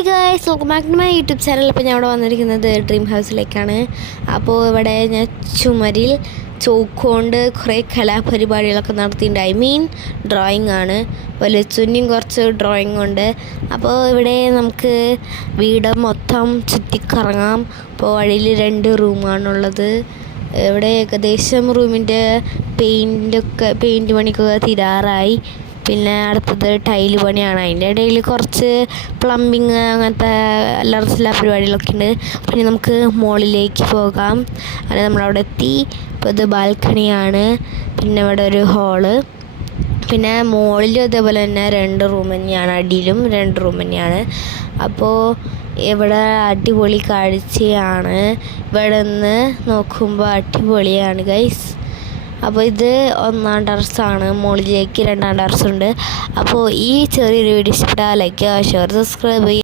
Hi guys, welcome back to my YouTube channel. ഇപ്പോൾ ഞാൻ ഇവിടെ വന്നിരിക്കുന്നത് ഡ്രീം ഹൗസിലേക്കാണ്. അപ്പോൾ ഇവിടെ ഞാൻ ചുമരിൽ ചോക്കുകൊണ്ട് കുറേ കലാപരിപാടികളൊക്കെ നടത്തിയിട്ടുണ്ട്. ഡ്രോയിങ് ആണ്. വലിച്ചുന്നിയും കുറച്ച് ഡ്രോയിങ് ഉണ്ട്. അപ്പോൾ ഇവിടെ നമുക്ക് വീട് മൊത്തം ചുറ്റിക്കറങ്ങാം. അപ്പോൾ വഴിയിൽ 2 റൂമാണുള്ളത്. ഇവിടെ ഏകദേശം റൂമിൻ്റെ പെയിൻറ്റ് പണിക്കൊക്കെ തീരാറായി. പിന്നെ അടുത്തത് ടൈല് പണിയാണ്. അതിൻ്റെ ഇടയിൽ കുറച്ച് പ്ലംബിങ് അങ്ങനത്തെ എല്ലാ പരിപാടികളൊക്കെ ഉണ്ട്. പിന്നെ നമുക്ക് മുകളിലേക്ക് പോകാം. അങ്ങനെ നമ്മളവിടെ എത്തി. ഇപ്പോൾ ഇത് ബാൽക്കണിയാണ്. പിന്നെ ഇവിടെ ഒരു ഹാള്. പിന്നെ മുകളിലും അതേപോലെ തന്നെ 2 റൂം തന്നെയാണ്. അടിയിലും 2 റൂം തന്നെയാണ്. അപ്പോൾ ഇവിടെ അടിപൊളി കാഴ്ചയാണ്. ഇവിടെ നിന്ന് നോക്കുമ്പോൾ അടിപൊളിയാണ് ഗൈസ്. അപ്പോൾ ഇത് 1ാം ടെറസാണ്. മുകളിലേക്ക് 2ാം ടെറസുണ്ട്. അപ്പോൾ ഈ ചെറിയൊരു വീഡിയോ ഇഷ്ടപ്പെട്ടാൽ ലൈക്ക് ചെയ്യുക, ഷെയർ, സബ്സ്ക്രൈബ് ചെയ്യുക.